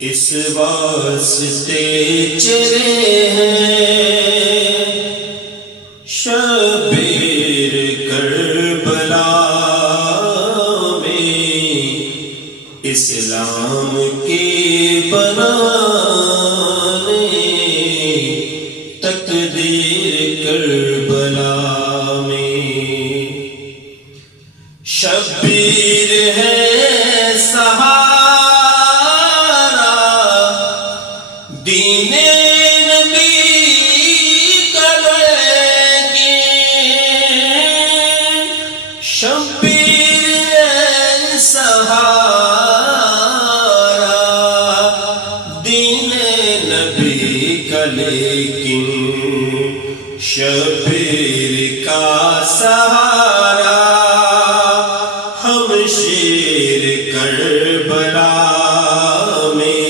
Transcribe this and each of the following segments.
اس واسطے چلے ہیں شبیر کربلا میں، اسلام کے بنانے تقدیر کربلا میں۔ شبیر ہے دین نبی کا لگے، شبیر سہارا دین نبی کا، لیکن شبیر کا سہارا ہم شیر کربلا میں،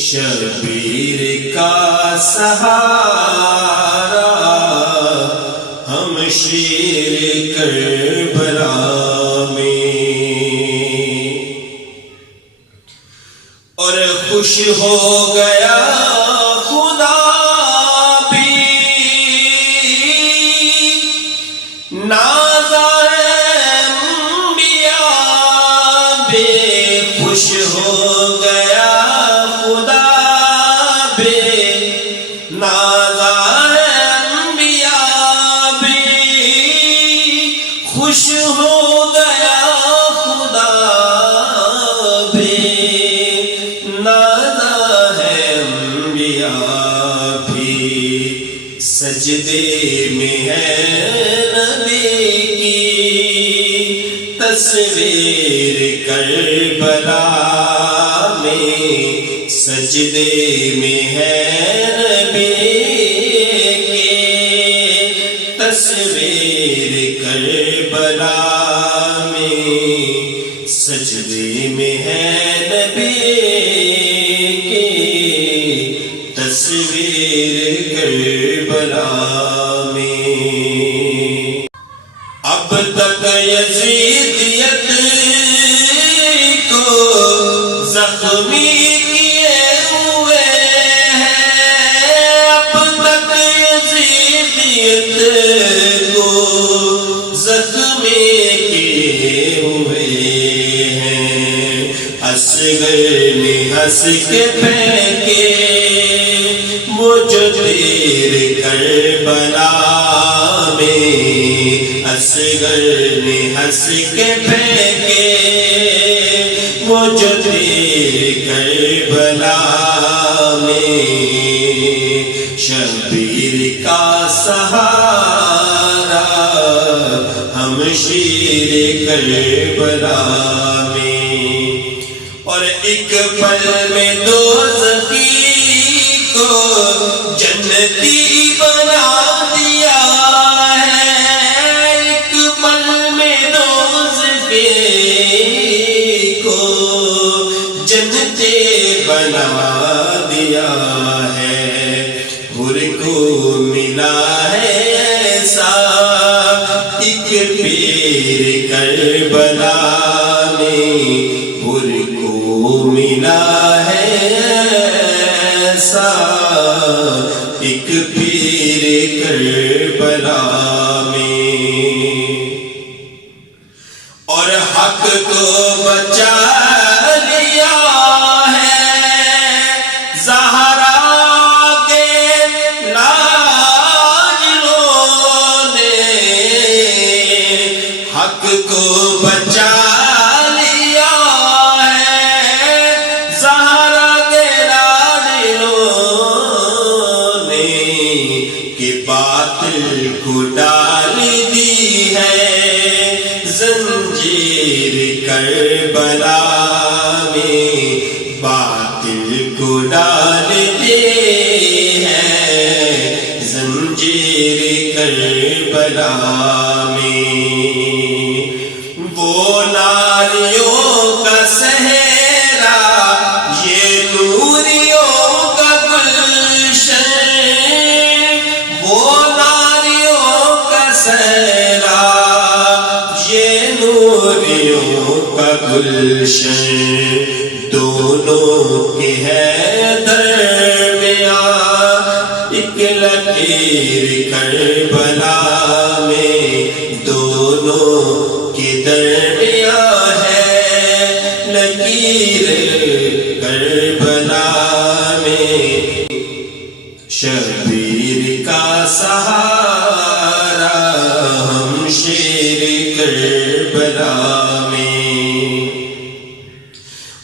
شبیر کا سہارا ہم شیر کربلا میں۔ اور خوش ہو گیا خدا بھی نازائے انبیاء بے، خوش ہو گیا خوش ہو گیا خدا بھی، نازا ہے انبیاء بھی، سجدے میں ہے نبی کی تصویر کربلا میں، سجدے میں ہے نبی کی تصویر کربلا میں، سجدے میں ہے نبی کی تصویر کربلا میں۔ اب تک یزیدیت کو زخمی کیے ہوئے ہیں، اب تک یزیدیت کو زخمی کیے ہوئے ہیں، اصغر نے ہنس کے پھینکے وہ جو تیر کربلا میں، اصغر نے ہنس کے پھینکے وہ جو تیر کربلا میں، شبیر کا سہارا ہم شیر کربلا میں۔ اور ایک پل میں دوزخی کو جنتی بنا دیا ہے، ایک پل میں دوزخی کو جنتی بنا دیا ہے، حر کو ملا ہے ایسا ایک پیر کربلا میں، حر کو ملا ہے ایسا ایک پیر کربلا میں۔ اور حق کو بچا لیا ہے زہرا کے لاجلوں نے، حق کو بچا لیا ہے زہرا کے لاجلوں نے، کہ باطل کو ڈال دی ہے زنجیر کربلا میں، باطل کو ڈال دی ہے زنجیر کربلا میں۔ وہ ناریوں کا صحرا یہ نوریوں کا گلشن، وہ ناریوں کا صحرا یہ نوریوں کا گلشن، دونوں دونوں کے ہے درمیان ایک لکیر کربلا میں دونوں کے درمیان ہے لکیر کربلا میں شبیر کا سہارا ہم شیر کربلا میں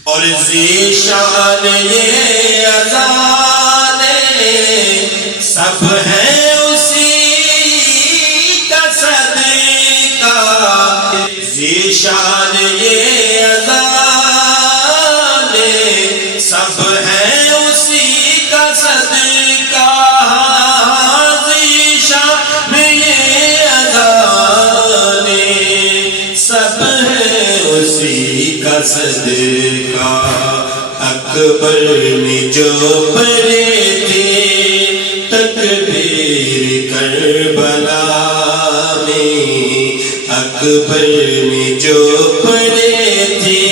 اور ذیشان یہ اذانے سب ہیں اسی کا صدقہ ذیشان یہ اذانے سب ہیں اسی کا صدقہ ذیشان یہ اذانے سب ہیں اسی کا صدقہ اکبر نے جو پڑھے تھے تکبیر کربلا میں اکبر نے جو پڑھے تھے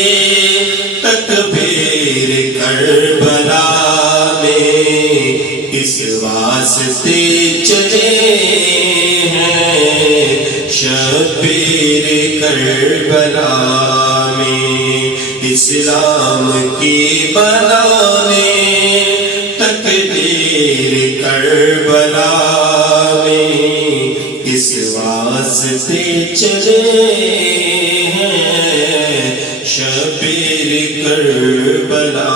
تکبیر کربلا میں اس واسطے چلے ہیں شبیر کربلا میں اسلام کی بنانے تقدیر کربلا میں اس واسطے چلے ہیں شبیر کربلا